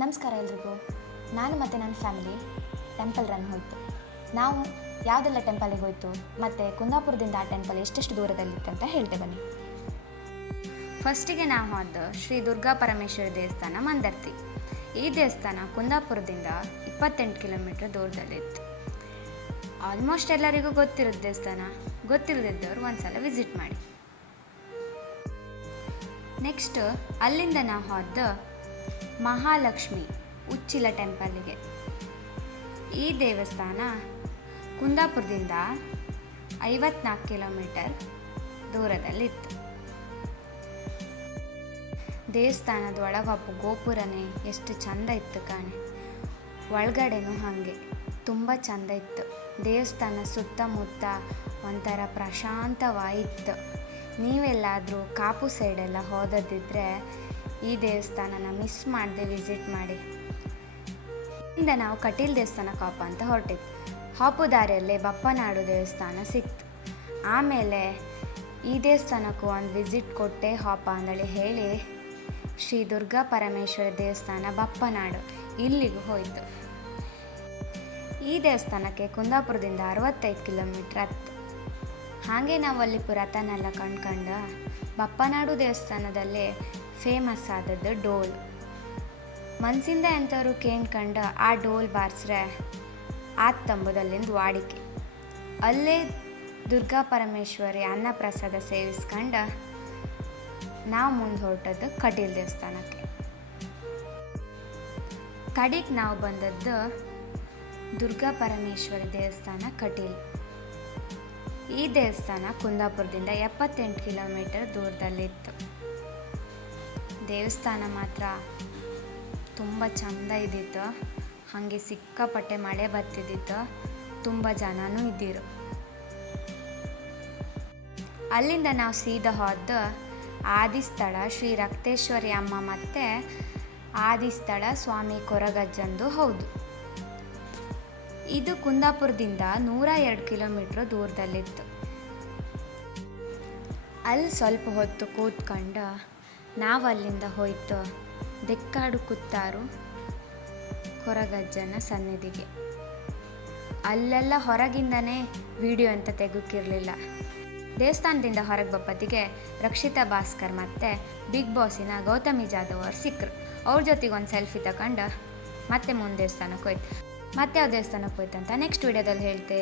ನಮಸ್ಕಾರ ಎಲ್ರಿಗೂ. ನಾನು ಮತ್ತು ನನ್ನ ಫ್ಯಾಮಿಲಿ ಟೆಂಪಲ್ ರನ್ ಹೋಯಿತು. ನಾವು ಯಾವುದೆಲ್ಲ ಟೆಂಪಲಿಗೆ ಹೋಯಿತು ಮತ್ತು ಕುಂದಾಪುರದಿಂದ ಆ ಟೆಂಪಲ್ ಎಷ್ಟೆಷ್ಟು ದೂರದಲ್ಲಿತ್ತು ಅಂತ ಹೇಳ್ತೆ ಬನ್ನಿ. ಫಸ್ಟಿಗೆ ನಾವು ಹೋದ ಶ್ರೀ ದುರ್ಗಾ ಪರಮೇಶ್ವರಿ ದೇವಸ್ಥಾನ ಮಂದರ್ತಿ. ಈ ದೇವಸ್ಥಾನ ಕುಂದಾಪುರದಿಂದ 28 ಕಿಲೋಮೀಟ್ರ್ ದೂರದಲ್ಲಿತ್ತು. ಆಲ್ಮೋಸ್ಟ್ ಎಲ್ಲರಿಗೂ ಗೊತ್ತಿರೋದು ದೇವಸ್ಥಾನ, ಗೊತ್ತಿಲ್ಲದಿದ್ದವರು ಒಂದ್ಸಲ ವಿಸಿಟ್ ಮಾಡಿ. ನೆಕ್ಸ್ಟ್ ಅಲ್ಲಿಂದ ನಾವು ಹೋದ ಮಹಾಲಕ್ಷ್ಮಿ ಉಚ್ಚಿಲ ಟೆಂಪಲ್ಗೆ. ಈ ದೇವಸ್ಥಾನ ಕುಂದಾಪುರದಿಂದ 54 ಕಿಲೋಮೀಟರ್ ದೂರದಲ್ಲಿತ್ತು. ದೇವಸ್ಥಾನದ ಒಳಗೊಬ್ಬ ಗೋಪುರನೇ ಎಷ್ಟು ಚಂದ ಇತ್ತು ಕಾಣೆ. ಒಳಗಡೆನೂ ಹಾಗೆ ತುಂಬ ಚಂದ ಇತ್ತು. ದೇವಸ್ಥಾನ ಸುತ್ತಮುತ್ತ ಒಂಥರ ಪ್ರಶಾಂತವಾಯಿತು. ನೀವೆಲ್ಲಾದರೂ ಕಾಪು ಸೈಡೆಲ್ಲ ಹೋದದಿದ್ದರೆ ಈ ದೇವಸ್ಥಾನನ ಮಿಸ್ ಮಾಡದೆ ವಿಸಿಟ್ ಮಾಡಿ. ಇಲ್ಲಿಂದ ನಾವು ಕಟೀಲ್ ದೇವಸ್ಥಾನಕ್ಕೆ ಹೋಪ ಅಂತ ಹೊರಟಿತ್ತು. ಹಾಪು ದಾರಿಯಲ್ಲೇ ಬಪ್ಪನಾಡು ದೇವಸ್ಥಾನ ಸಿಕ್ತು. ಆಮೇಲೆ ಈ ದೇವಸ್ಥಾನಕ್ಕೂ ಒಂದು ವಿಸಿಟ್ ಕೊಟ್ಟೆ ಹಾಪ ಅಂದೇಳಿ ಹೇಳಿ ಶ್ರೀ ದುರ್ಗಾ ಪರಮೇಶ್ವರಿ ದೇವಸ್ಥಾನ ಬಪ್ಪನಾಡು ಇಲ್ಲಿಗೂ ಹೋಯಿತು. ಈ ದೇವಸ್ಥಾನಕ್ಕೆ ಕುಂದಾಪುರದಿಂದ 65 ಕಿಲೋಮೀಟ್ರ್ ಹತ್ತು. ಹಾಗೆ ನಾವು ಅಲ್ಲಿ ಪುರಾತನೆಲ್ಲ ಕಂಡ್ಕೊಂಡು ಬಪ್ಪನಾಡು ದೇವಸ್ಥಾನದಲ್ಲೇ ಫೇಮಸ್ ಆದದ್ದು ಡೋಲ್. ಮನಸ್ಸಿಂದ ಎಂಥವ್ರು ಕೇಳ್ಕೊಂಡು ಆ ಡೋಲ್ ಬಾರಿಸ್ರೆ ತಂಬುದಲ್ಲಿಂದ ವಾಡಿಕೆ. ಅಲ್ಲೇ ದುರ್ಗಾ ಪರಮೇಶ್ವರಿ ಅನ್ನಪ್ರಸಾದ ಸೇವಿಸ್ಕೊಂಡು ನಾವು ಮುಂದೆ ಹೊರಟದ್ದು ಕಟೀಲ್ ದೇವಸ್ಥಾನಕ್ಕೆ. ಕಡೆಗೆ ನಾವು ಬಂದದ್ದು ದುರ್ಗಾ ಪರಮೇಶ್ವರಿ ದೇವಸ್ಥಾನ ಕಟೀಲ್. ಈ ದೇವಸ್ಥಾನ ಕುಂದಾಪುರದಿಂದ 78 ಕಿಲೋಮೀಟರ್ ದೂರದಲ್ಲಿತ್ತು. ದೇವಸ್ಥಾನ ಮಾತ್ರ ತುಂಬ ಚಂದ ಇದ್ದಿತ್ತು. ಹಾಗೆ ಸಿಕ್ಕಾಪಟ್ಟೆ ಮಳೆ ಬರ್ತಿದ್ದಿತ್ತು. ತುಂಬ ಜನನೂ ಇದ್ದಿರು. ಅಲ್ಲಿಂದ ನಾವು ಸೀದಾ ಹೋದ ಆದಿಸ್ಥಳ ಶ್ರೀ ರಕ್ತೇಶ್ವರಿ ಅಮ್ಮ ಮತ್ತು ಆದಿಸ್ಥಳ ಸ್ವಾಮಿ ಕೊರಗಜ್ಜಂದು ಹೌದು. ಇದು ಕುಂದಾಪುರದಿಂದ 102 ಕಿಲೋಮೀಟ್ರ್ ದೂರದಲ್ಲಿತ್ತು. ಅಲ್ಲಿ ಸ್ವಲ್ಪ ಹೊತ್ತು ಕೂತ್ಕೊಂಡು ನಾವು ಅಲ್ಲಿಂದ ಹೋಯ್ತು ಬೆಕ್ಕಾಡು ಕುತ್ತಾರು ಕೊರಗಜ್ಜನ ಸನ್ನಿಧಿಗೆ. ಅಲ್ಲೆಲ್ಲ ಹೊರಗಿಂದನೇ ವಿಡಿಯೋ ಅಂತ ತೆಗೋಕ್ಕಿರಲಿಲ್ಲ. ದೇವಸ್ಥಾನದಿಂದ ಹೊರಗೆ ಬಪ್ಪತ್ತಿಗೆ ರಕ್ಷಿತಾ ಭಾಸ್ಕರ್ ಮತ್ತು ಬಿಗ್ ಬಾಸಿನ ಗೌತಮಿ ಜಾಧವ್ ಅವ್ರು ಸಿಕ್ಕರು. ಅವ್ರ ಜೊತೆಗೆ ಒಂದು ಸೆಲ್ಫಿ ತಗೊಂಡು ಮತ್ತೆ ಮುಂದೆ ದೇವಸ್ಥಾನಕ್ಕೆ ಹೋಯ್ತು. ಮತ್ತೆ ಯಾವ ದೇವಸ್ಥಾನಕ್ಕೆ ಹೋಯ್ತು ಅಂತ ನೆಕ್ಸ್ಟ್ ವಿಡಿಯೋದಲ್ಲಿ ಹೇಳ್ತೆ.